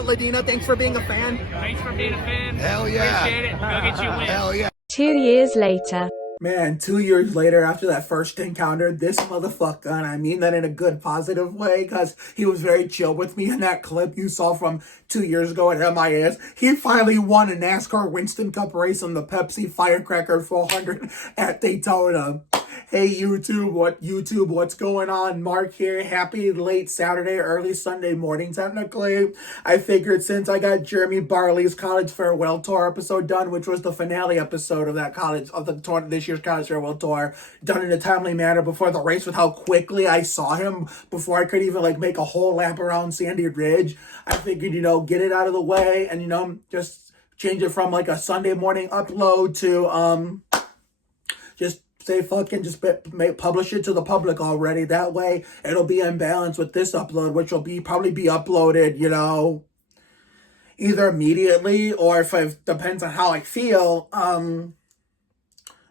it, Ladina. Thanks for being a fan. Thanks for being a fan. Hell yeah. Appreciate it. Go get you a win. Hell yeah. 2 years later. Man, 2 years later after that first encounter, this motherfucker, and I mean that in a good, positive way, because he was very chill with me in that clip you saw from 2 years ago at MIS. He finally won a NASCAR Winston Cup race on the Pepsi Firecracker 400 at Daytona. Hey YouTube, what's going on? Mark here. Happy late Saturday, early Sunday morning, technically. I figured since I got Jeremy Barley's College Farewell Tour episode done, which was the finale episode of that this year's College Farewell Tour, done in a timely manner before the race with how quickly I saw him before I could even make a whole lap around Sandy Ridge. I figured, get it out of the way and, just change it from a Sunday morning upload to, just say fucking just publish it to the public already. That way it'll be in balance with this upload, which will probably be uploaded, either immediately or if it depends on how I feel,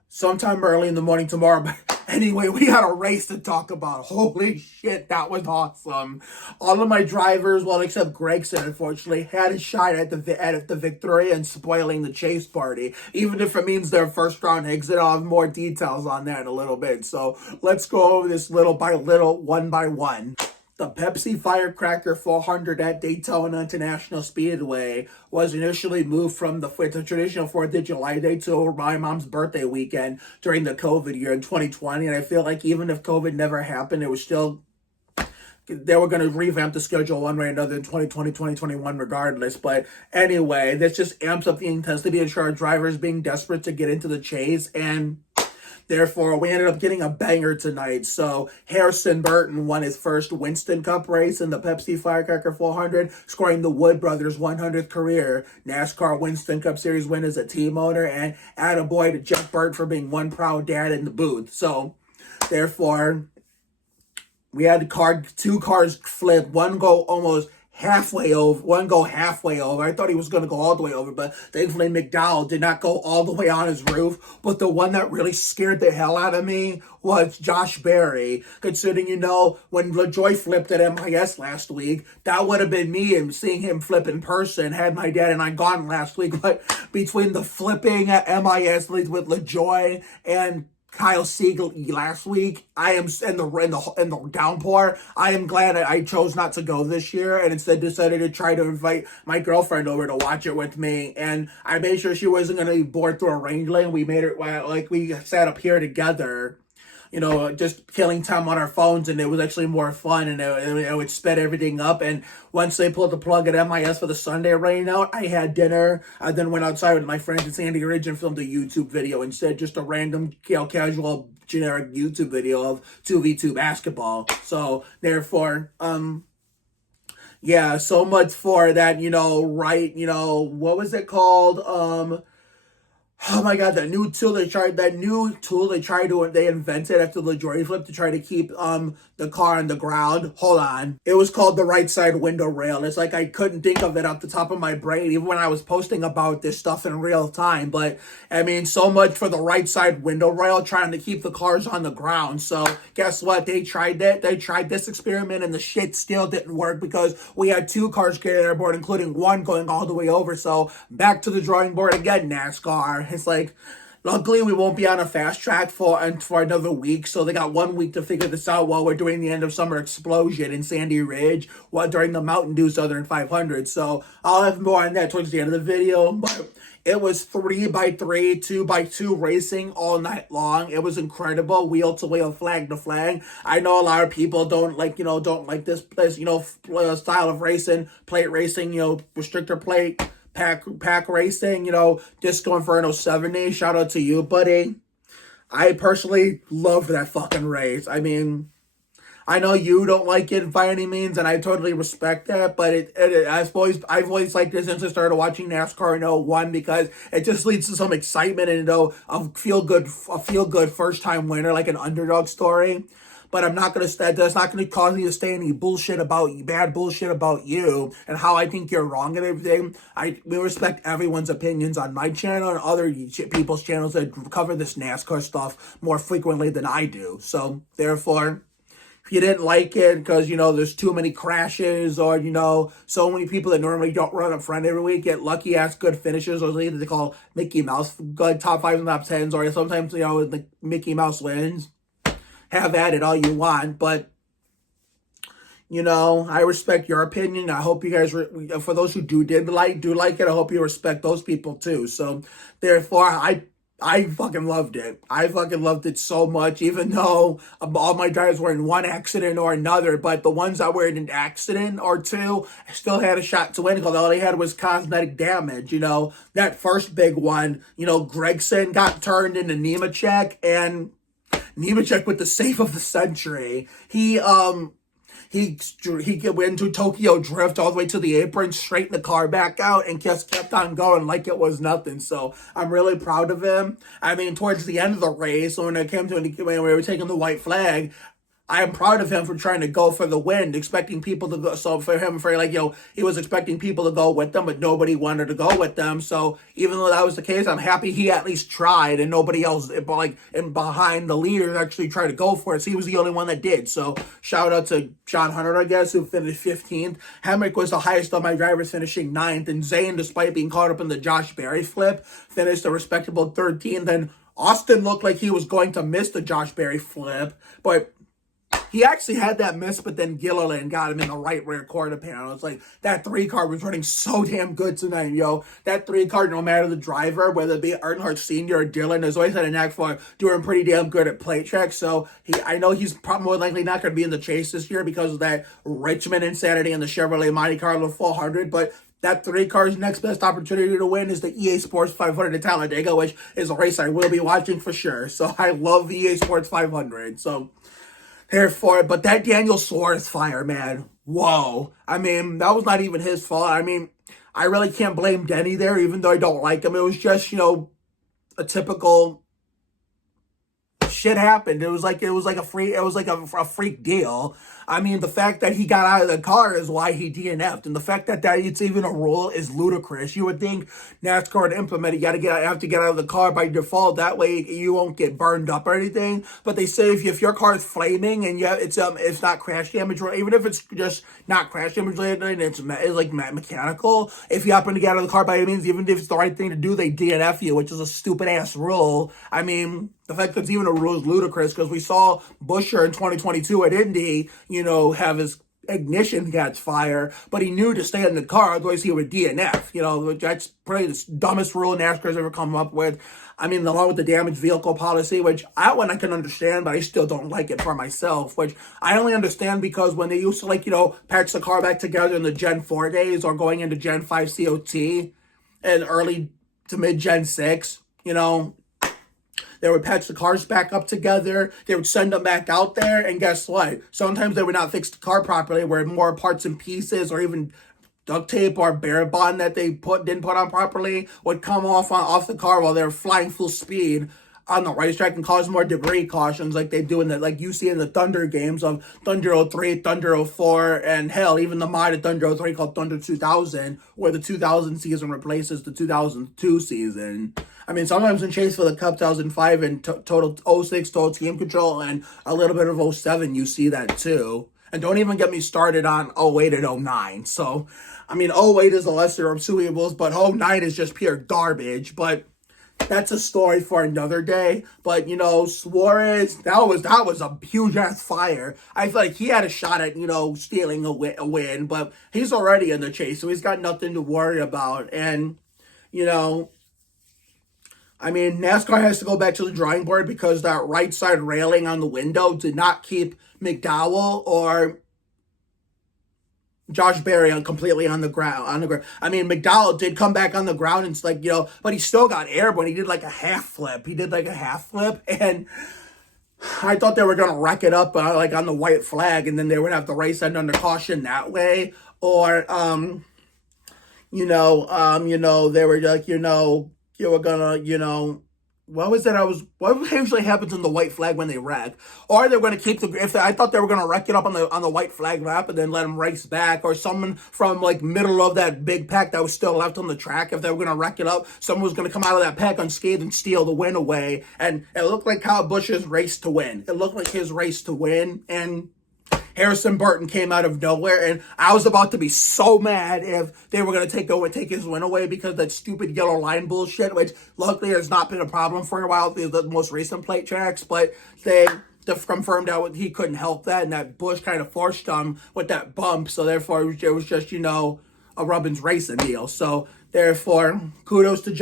sometime early in the morning tomorrow. But anyway, we got a race to talk about. Holy shit, that was awesome. All of my drivers, well, except Gregson, unfortunately, had a shot at the victory and spoiling the chase party. Even if it means their first round exit, I'll have more details on that in a little bit. So let's go over this little by little, one by one. The Pepsi Firecracker 400 at Daytona International Speedway was initially moved from the traditional 4th of July day to my mom's birthday weekend during the COVID year in 2020. And I feel like even if COVID never happened, it was still, they were going to revamp the schedule one way or another in 2020, 2021 regardless. But anyway, this just amps up the intensity of our drivers being desperate to get into the chase, and therefore, we ended up getting a banger tonight. So Harrison Burton won his first Winston Cup race in the Pepsi Firecracker 400, scoring the Wood brothers' 100th career NASCAR Winston Cup Series win as a team owner, and attaboy to Jeff Burton for being one proud dad in the booth. So therefore, we had two cars flip, one go almost halfway over. I thought he was going to go all the way over, but thankfully McDowell did not go all the way on his roof. But the one that really scared the hell out of me was Josh Berry, considering, when LaJoy flipped at MIS last week, that would have been me, and seeing him flip in person had my dad and I gone last week. But between the flipping at MIS with LaJoy and Kyle Siegel last week, I am in the downpour. I am glad I chose not to go this year and instead decided to try to invite my girlfriend over to watch it with me. And I made sure she wasn't going to be bored through a rain delay. We made it we sat up here together, just killing time on our phones, and it was actually more fun, and it would sped everything up. And once they pulled the plug at MIS for the Sunday rain out, I had dinner. I then went outside with my friends in Sandy Ridge and filmed a YouTube video instead, just a random, casual, generic YouTube video of 2v2 basketball. So therefore, yeah, so much for that, what was it called? Oh my god, that new tool they invented after the LaJoy flip to try to keep the car on the ground. Hold on. It was called the right side window rail. It's I couldn't think of it off the top of my brain, even when I was posting about this stuff in real time. But I mean, so much for the right side window rail, trying to keep the cars on the ground. So guess what? They tried that. They tried this experiment, and the shit still didn't work because we had two cars getting airborne, including one going all the way over. So back to the drawing board again, NASCAR. It's luckily we won't be on a fast track for another week, so they got 1 week to figure this out while we're doing the end of summer explosion in Sandy Ridge during the Mountain Dew Southern 500. So I'll have more on that towards the end of the video, but it was 3x3, 2x2 racing all night long. It was incredible, wheel to wheel, flag to flag. I know a lot of people don't like this style of racing, plate racing, restrictor plate, pack racing, just going for an 070. Shout out to you, buddy. I personally love that fucking race. I mean, I know you don't like it by any means, and I totally respect that, but I've always liked it since I started watching NASCAR in 01, because it just leads to some excitement and, a feel good first time winner, like an underdog story. But that's not going to cause me to say any bad bullshit about you and how I think you're wrong and everything. We respect everyone's opinions on my channel and other people's channels that cover this NASCAR stuff more frequently than I do. So therefore, If you didn't like it because, there's too many crashes or, so many people that normally don't run up front every week get lucky ass good finishes, or either they call Mickey Mouse good top 5s and top 10s, or sometimes, the Mickey Mouse wins. Have at it all you want, but I respect your opinion. I hope you guys, for those who do like it, I hope you respect those people too. So therefore, I fucking loved it. I fucking loved it so much, even though all my drivers were in one accident or another. But the ones that were in an accident or two still had a shot to win because all they had was cosmetic damage. That first big one, Gregson got turned into Nemechek, and Nemechek with the save of the century. He went to Tokyo Drift all the way to the apron, straightened the car back out, and just kept on going like it was nothing. So I'm really proud of him. I mean, towards the end of the race, when we were taking the white flag, I am proud of him for trying to go for the win, expecting people to go. So he was expecting people to go with them, but nobody wanted to go with them. So even though that was the case, I'm happy he at least tried, and nobody else, and behind the leaders actually tried to go for it. So he was the only one that did. So shout out to John Hunter, I guess, who finished 15th. Hemrick was the highest of my drivers, finishing 9th, and Zane, despite being caught up in the Josh Berry flip, finished a respectable 13th. And Austin looked like he was going to miss the Josh Berry flip, but he actually had that miss, but then Gilliland got him in the right rear quarter panel. It's like that 3 car was running so damn good tonight, yo. That 3 car, no matter the driver, whether it be Earnhardt Sr. or Dillon, has always had a knack for doing pretty damn good at plate checks. So I know he's probably more likely not going to be in the chase this year because of that Richmond insanity and the Chevrolet Monte Carlo 400, but that 3 car's next best opportunity to win is the EA Sports 500 at Talladega, which is a race I will be watching for sure. So I love the EA Sports 500. So here for it. But that Daniel Suarez fire, man, whoa. I mean, that was not even his fault. I mean, I really can't blame Denny there, even though I don't like him. It was just, a typical shit happened. It was like a freak deal. I mean, the fact that he got out of the car is why he DNF'd, and the fact that it's even a rule is ludicrous. You would think NASCAR would implement it. You have to get out of the car by default. That way you won't get burned up or anything. But they say if your car is flaming and it's not crash damage, or even if it's just not crash damage related and it's like mechanical, if you happen to get out of the car by any means, even if it's the right thing to do, they DNF you, which is a stupid ass rule. I mean, the fact that it's even a rule is ludicrous because we saw Buescher in 2022 at Indy, have his ignition catch fire, but he knew to stay in the car, otherwise he would DNF. That's probably the dumbest rule NASCAR's ever come up with. I mean, along with the damaged vehicle policy, which I can understand, but I still don't like it for myself, which I only understand because when they used to, patch the car back together in the Gen 4 days or going into Gen 5 COT and early to mid-Gen 6, they would patch the cars back up together. They would send them back out there. And guess what? Sometimes they would not fix the car properly, where more parts and pieces or even duct tape or bare bond that they didn't put on properly would come off the car while they were flying full speed on the racetrack and cause more debris cautions like they do like you see in the Thunder games of Thunder 03, Thunder 04, and hell, even the modded Thunder 03 called Thunder 2000, where the 2000 season replaces the 2002 season. I mean, sometimes in Chase for the Cup 2005 and total 06, total team control, and a little bit of 07, you see that too. And don't even get me started on 08 and 09. So, I mean, 08 is the lesser of two evils, but 09 is just pure garbage. But that's a story for another day. But, Suarez, that was a huge-ass fire. I feel like he had a shot at, stealing a win, but he's already in the chase, so he's got nothing to worry about. And, I mean, NASCAR has to go back to the drawing board because that right side railing on the window did not keep McDowell or Josh Berry completely on the ground. I mean, McDowell did come back on the ground and but he still got airborne. He did like a half flip. And I thought they were going to wreck it up on the white flag, and then they would have the race end under caution that way. Or, they were like, you were gonna, what was it? What usually happens in the white flag when they wreck? Or they're going to keep I thought they were going to wreck it up on the white flag lap and then let them race back, or someone from middle of that big pack that was still left on the track, if they were going to wreck it up, someone was going to come out of that pack unscathed and steal the win away. And it looked like Kyle Busch's race to win. And Harrison Burton came out of nowhere, and I was about to be so mad if they were going to take his win away because of that stupid yellow line bullshit, which luckily has not been a problem for a while, the most recent plate tracks, but they confirmed out he couldn't help that, and that Bush kind of forced him with that bump, so therefore it was just, a Robbins racing deal. So therefore, kudos to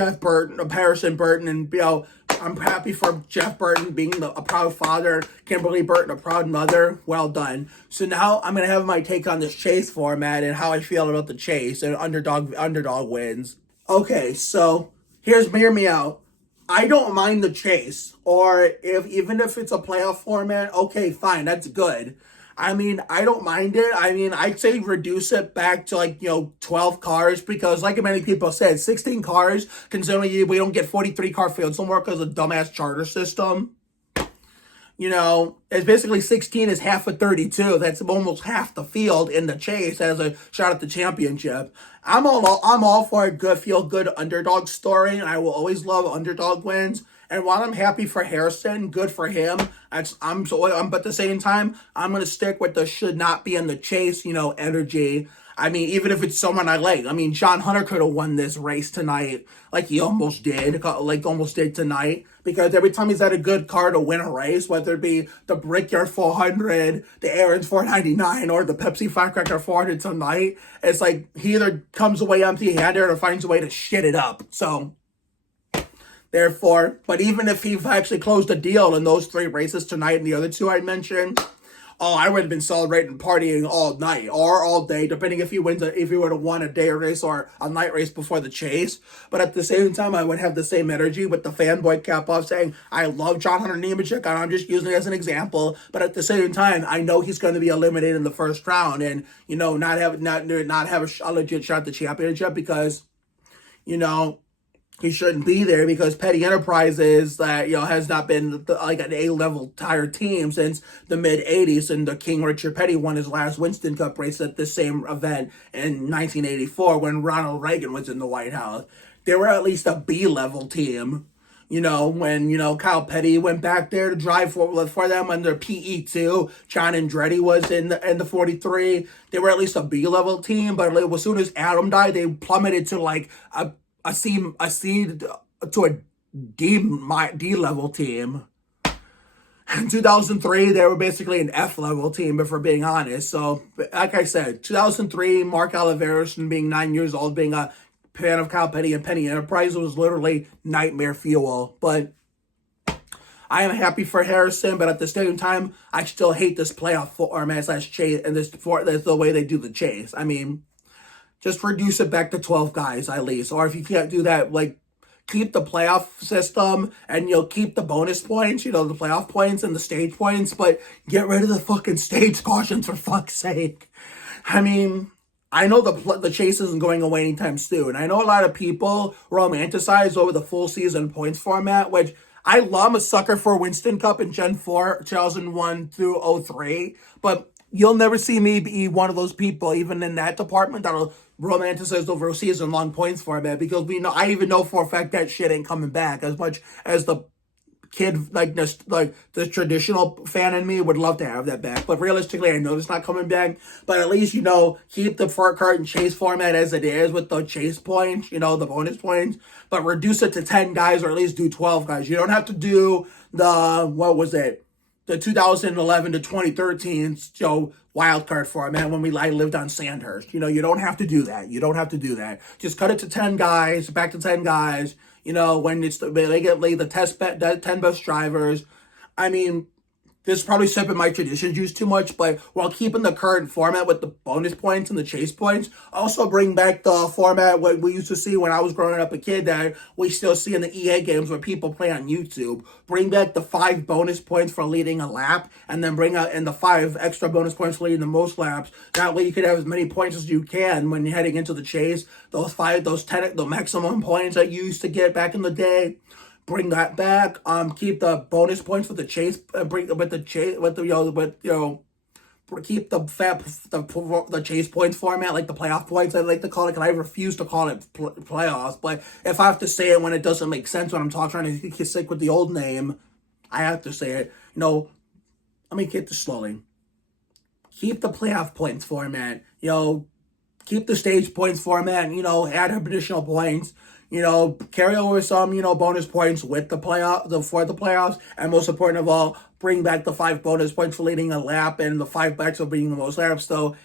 Harrison Burton, and I'm happy for Jeff Burton being a proud father, Kimberly Burton a proud mother. Well done. So now I'm gonna have my take on this chase format and how I feel about the chase and underdog wins. Okay, so hear me out. I don't mind the chase, or even if it's a playoff format, okay, fine, that's good. I mean, I don't mind it. I mean, I'd say reduce it back to 12 cars because like many people said, 16 cars, considering we don't get 43 car fields somewhere because of the dumbass charter system. It's basically 16 is half of 32. That's almost half the field in the chase as a shot at the championship. I'm all for a good underdog story, and I will always love underdog wins. And while I'm happy for Harrison, good for him. But at the same time, I'm gonna stick with the should not be in the chase, energy. I mean, even if it's someone I like. I mean, John Hunter could have won this race tonight, like he almost did tonight. Because every time he's had a good car to win a race, whether it be the Brickyard 400, the Aaron's 499, or the Pepsi Firecracker 400 tonight, it's like he either comes away empty-handed or finds a way to shit it up. So therefore, but even if he actually closed a deal in those 3 races tonight and the other 2 I mentioned, I would have been celebrating, partying all night or all day, depending if he would have won a day race or a night race before the chase. But at the same time, I would have the same energy with the fanboy cap off saying, I love John Hunter Nemechek, and I'm just using it as an example. But at the same time, I know he's going to be eliminated in the first round and, not have a legit shot at the championship because, he shouldn't be there because Petty Enterprises that has not been like an A-level tire team since the mid-'80s, and the King Richard Petty won his last Winston Cup race at the same event in 1984 when Ronald Reagan was in the White House. They were at least a B-level team. When Kyle Petty went back there to drive for them under PE2, John Andretti was in the 43. They were at least a B-level team, but as soon as Adam died, they plummeted to like a C to a D level team. In 2003, they were basically an F level team, if we're being honest. So, like I said, 2003, Mark Oliveira, being 9 years old, being a fan of Kyle Petty and Penny Enterprise, was literally nightmare fuel. But I am happy for Harrison, but at the same time, I still hate this playoff format / chase, and that's the way they do the chase. I mean, just reduce it back to 12 guys at least. Or if you can't do that, keep the playoff system and keep the bonus points, the playoff points and the stage points, but get rid of the fucking stage cautions for fuck's sake. I mean, I know the chase isn't going away anytime soon. I know a lot of people romanticize over the full season points format, which I'm a sucker for Winston Cup in Gen 4, 2001 through 03, but you'll never see me be one of those people, even in that department, that'll romanticize over a season-long points format, because I even know for a fact that shit ain't coming back as much as the kid, the traditional fan in me would love to have that back. But realistically, I know it's not coming back. But at least, keep the current chase format as it is with the chase points, the bonus points, but reduce it to 10 guys or at least do 12 guys. You don't have to do the 2011 to 2013 wild card format when I lived on Sandhurst. You don't have to do that. Just cut it to 10 guys, back to 10 guys. When they get the 10 best drivers. I mean, this is probably sipping my tradition juice too much, but while keeping the current format with the bonus points and the chase points, also bring back the format what we used to see when I was growing up a kid that we still see in the EA games where people play on YouTube. Bring back the 5 bonus points for leading a lap, and then bring out the 5 extra bonus points for leading the most laps. That way you could have as many points as you can when you're heading into the chase. Those 10, the maximum points that you used to get back in the day. Bring that back. Keep the bonus points with the chase. Keep the chase points format, like the playoff points, I like to call it, because I refuse to call it playoffs. But if I have to say it when it doesn't make sense, when I'm trying to stick with the old name, I have to say it. Let me get this slowly. keep the playoff points format. Keep the stage points format. Add additional points. Carry over some, bonus points with for the playoffs, and most important of all, bring back the 5 bonus points for leading a lap and the 5 backs of being the most laps. So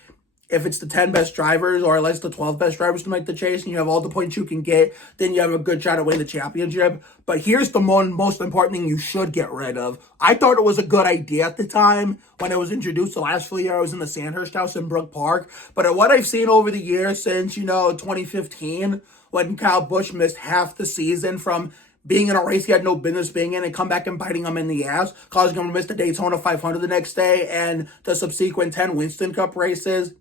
if it's the 10 best drivers or at least the 12 best drivers to make the chase and you have all the points you can get, then you have a good shot at winning the championship. But here's the most important thing you should get rid of. I thought it was a good idea at the time when it was introduced. The last few years I was in the Sandhurst house in Brook Park. But at what I've seen over the years since, 2015, when Kyle Busch missed half the season from being in a race he had no business being in and come back and biting him in the ass, causing him to miss the Daytona 500 the next day and the subsequent 10 Winston Cup races,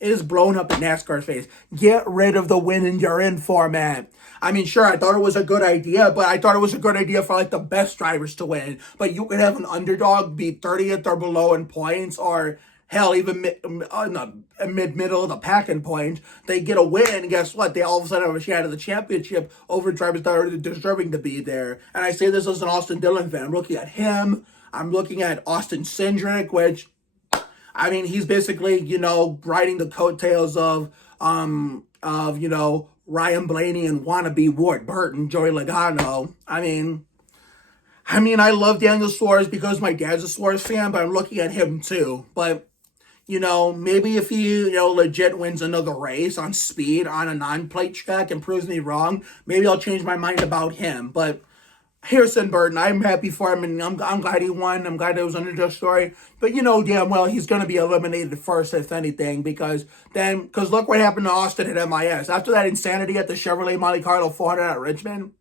it is blown up in NASCAR's face. Get rid of the win and you're in format. I mean, sure, I thought it was a good idea, but I thought it was a good idea for the best drivers to win. But you could have an underdog be 30th or below in points, or hell, even middle of the pack in points. They get a win, and guess what? They all of a sudden have a shot at the championship over drivers that are deserving to be there. And I say this as an Austin Dillon fan. I'm looking at him. I'm looking at Austin Cindric, which, I mean, he's basically, riding the coattails of Ryan Blaney and wannabe Ward Burton, Joey Logano. I mean, I love Daniel Suarez because my dad's a Suarez fan, but I'm looking at him too. But, maybe if he, legit wins another race on speed on a non-plate track and proves me wrong, maybe I'll change my mind about him. But Harrison Burton, I'm happy for him, and I'm glad he won. I'm glad it was an underdog story. But damn well he's going to be eliminated first, if anything, because look what happened to Austin at MIS. After that insanity at the Chevrolet Monte Carlo 400 at Richmond,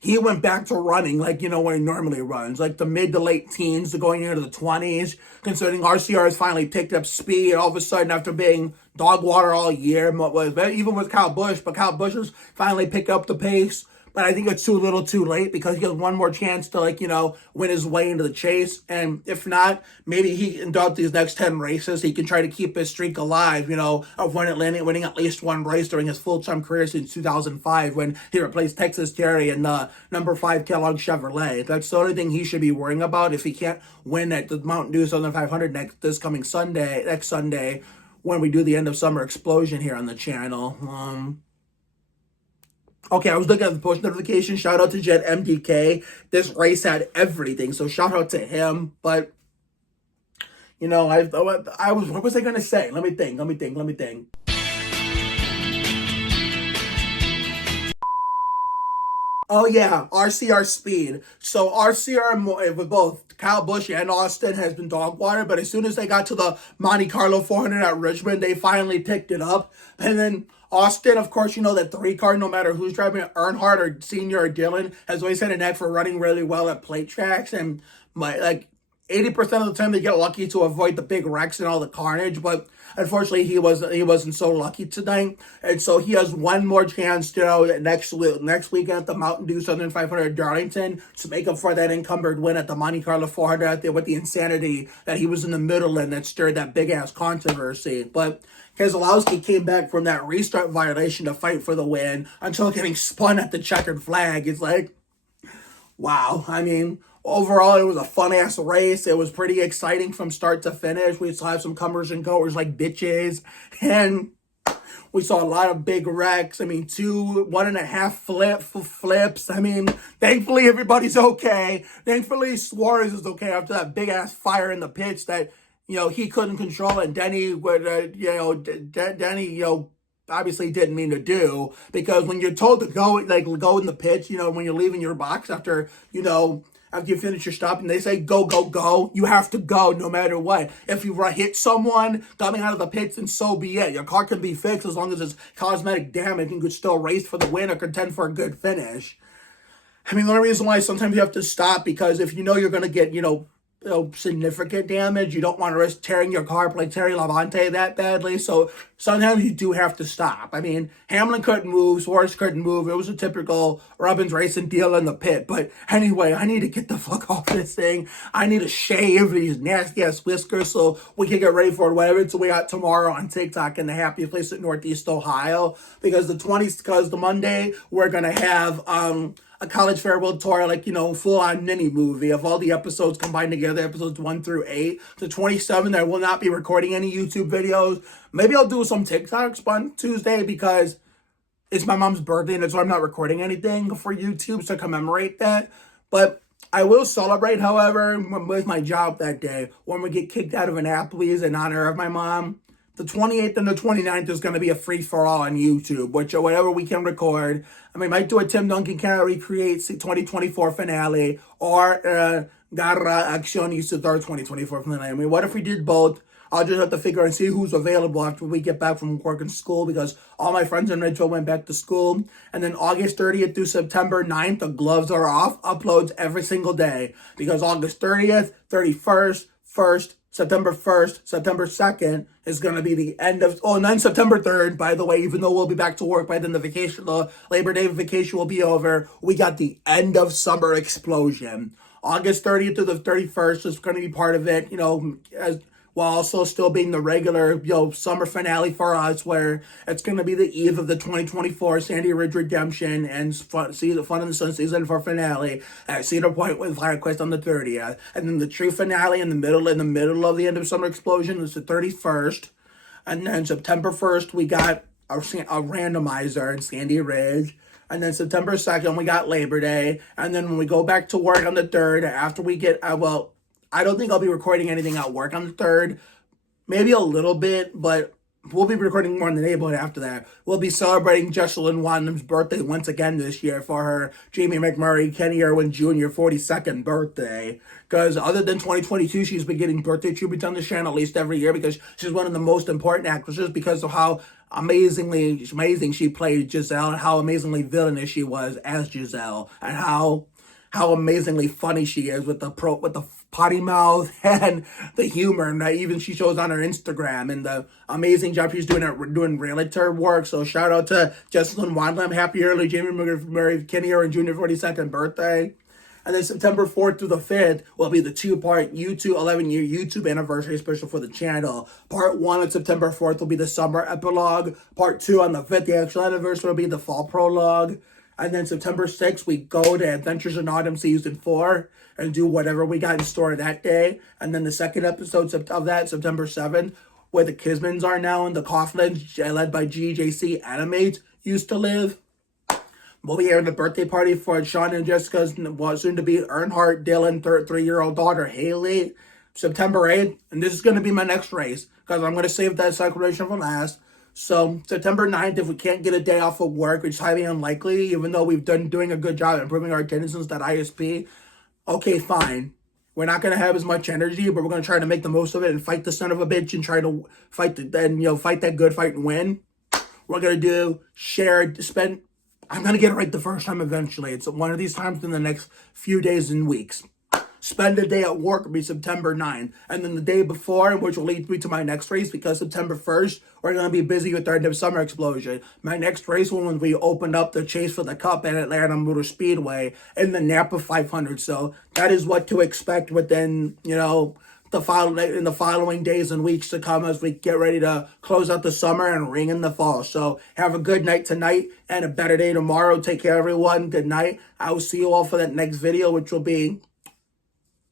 he went back to running when he normally runs, like the mid to late teens to going into the 20s, considering RCR has finally picked up speed all of a sudden after being dog water all year, even with Kyle Busch, but Kyle Busch has finally picked up the pace. But I think it's too little too late because he has one more chance to, win his way into the chase. And if not, maybe he can throughout these next 10 races, he can try to keep his streak alive, of winning at least one race during his full-time career since 2005 when he replaced Texas Terry in the number 5 Kellogg Chevrolet. That's the only thing he should be worrying about if he can't win at the Mountain Dew Southern 500 next Sunday, when we do the end of summer explosion here on the channel. Okay, I was looking at the push notification. Shout out to Jet MDK. This race had everything, so shout out to him. But what was I gonna say? Let me think. Oh yeah, RCR speed. So RCR with both Kyle Busch and Austin has been dog water, but as soon as they got to the Monte Carlo 400 at Richmond, they finally picked it up. And then Austin, of course, that 3 car, no matter who's driving it, Earnhardt or Senior or Dillon, has always had a knack for running really well at plate tracks. And 80% of the time they get lucky to avoid the big wrecks and all the carnage, but unfortunately he wasn't so lucky tonight. And so he has one more chance, next weekend at the Mountain Dew Southern 500 at Darlington to make up for that encumbered win at the Monte Carlo 400 out there with the insanity that he was in the middle and that stirred that big ass controversy. But Keselowski came back from that restart violation to fight for the win until getting spun at the checkered flag. It's like, wow. Overall, it was a fun-ass race. It was pretty exciting from start to finish. We saw some comers and goers like bitches. And we saw a lot of big wrecks. 1.5 flips. Thankfully, everybody's okay. Thankfully, Suarez is okay after that big-ass fire in the pits that, he couldn't control it. Denny obviously didn't mean to do, because when you're told to go in the pits, when you're leaving your box after you finish your stop and they say go, you have to go no matter what. If you hit someone coming out of the pits, then so be it. Your car can be fixed as long as it's cosmetic damage and could still race for the win or contend for a good finish. The only reason why sometimes you have to stop, because if you're going to get, significant damage, you don't want to risk tearing your car up like Terry Labonte that badly. So sometimes you do have to stop. Hamlin couldn't move, Suarez couldn't move. It was a typical Robbins racing deal in the pit. But anyway, I need to get the fuck off this thing. I need to shave these nasty ass whiskers so we can get ready for whatever it's we got tomorrow on TikTok in the happy place at Northeast Ohio. Because the Monday we're gonna have a college farewell tour, like, full on mini movie of all the episodes combined together, episodes 1 through 8. The 27th, I will not be recording any YouTube videos. Maybe I'll do some TikToks on Tuesday because it's my mom's birthday, and that's why I'm not recording anything for YouTube to commemorate that. But I will celebrate, however, with my job that day when we get kicked out of an Applebee's in honor of my mom. The 28th and the 29th is going to be a free-for-all on YouTube, which or whatever we can record. I mean, might do a Tim Duncan Can Recreate 2024 finale or Garra Action Isidor 2024 finale. I mean, what if we did both? I'll just have to figure and see who's available after we get back from work and school because all my friends in Richmond went back to school. And then August 30th through September 9th, the gloves are off. Uploads every single day because August 30th, 31st, 1st, September 1st, September 2nd is going to be the end of... Oh, and then September 3rd, by the way, even though we'll be back to work by then, the Labor Day vacation will be over. We got the end of summer explosion. August 30th to the 31st is going to be part of it, while also still being the regular, summer finale for us, where it's going to be the eve of the 2024 Sandy Ridge Redemption and Fun in the Sun season for finale at Cedar Point with Firecracker on the 30th, and then the true finale in the middle of the end of summer explosion is the 31st, and then September 1st we got a randomizer in Sandy Ridge. And then September 2nd, we got Labor Day. And then when we go back to work on the 3rd, after we get, I don't think I'll be recording anything at work on the 3rd. Maybe a little bit, but we'll be recording more in the neighborhood after that. We'll be celebrating Jesselyn Wanham's birthday once again this year for her Jamie McMurray, Kenny Irwin Jr. 42nd birthday. Because other than 2022, she's been getting birthday tributes on the channel at least every year because she's one of the most important actresses because of how amazing she played Giselle and how amazingly villainous she was as Giselle and how amazingly funny she is with the potty mouth and the humor and that even she shows on her Instagram and the amazing job she's doing realtor work. So shout out to Jesselyn Wanham. Happy early Jamie McMurray Kenny Irwin Jr. 42nd birthday. And then September 4th through the 5th will be the 2-part 11-year YouTube anniversary special for the channel. Part 1 on September 4th will be the summer epilogue. Part 2 on the 5th, the actual anniversary, will be the fall prologue. And then September 6th, we go to Adventures in Autumn Season 4 and do whatever we got in store that day. And then the second episode of that, September 7th, where the Kismans are now in the Coughlins, led by GJC Animate, used to live. We'll be having a birthday party for Sean and Jessica's soon-to-be Earnhardt Dylan 3-year-old daughter, Haley, September 8th. And this is going to be my next race because I'm going to save that celebration for last. So September 9th, if we can't get a day off of work, which is highly unlikely, even though we've doing a good job improving our attendance since that ISP, okay, fine. We're not going to have as much energy, but we're going to try to make the most of it and fight the son of a bitch and try to fight that good fight and win. We're going to I'm going to get it right the first time eventually. It's one of these times in the next few days and weeks. Spend a day at work will be September 9th. And then the day before, which will lead me to my next race, because September 1st, we're going to be busy with our end of summer explosion. My next race will when we open up the chase for the Cup at Atlanta Motor Speedway in the NAPA 500. So that is what to expect within, in the following days and weeks to come as we get ready to close out the summer and ring in the fall. So have a good night tonight and a better day tomorrow. Take care, everyone. Good night. I will see you all for that next video, which will be...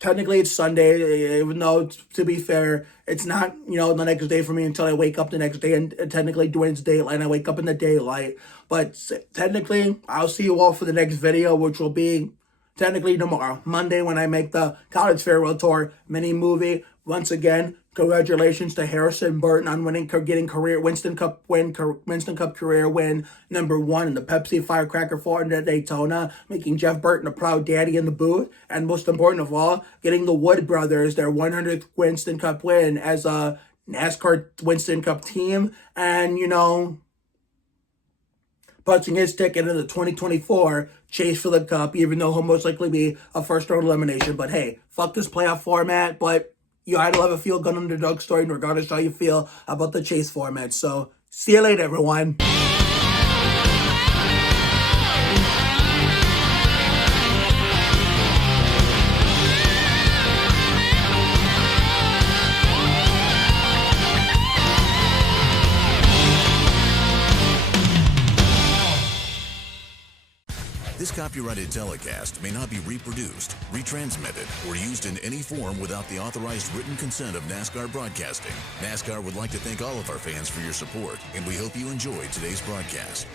Technically, it's Sunday, even though, to be fair, it's not, the next day for me until I wake up the next day. And technically, during it's daylight, I wake up in the daylight. But technically, I'll see you all for the next video, which will be technically tomorrow, Monday, when I make the College Farewell Tour mini movie. Once again, congratulations to Harrison Burton on getting Winston Cup career win #1 in the Pepsi Firecracker 400 at Daytona, making Jeff Burton a proud daddy in the booth, and most important of all, getting the Wood brothers their 100th Winston Cup win as a NASCAR Winston Cup team, and punching his ticket in the 2024 chase for the Cup, even though he'll most likely be a first-round elimination. But hey, fuck this playoff format, but you either have a feel-good underdog story, regardless how you feel about the chase format. So, see you later, everyone. This copyrighted telecast may not be reproduced, retransmitted, or used in any form without the authorized written consent of NASCAR Broadcasting. NASCAR would like to thank all of our fans for your support, and we hope you enjoyed today's broadcast.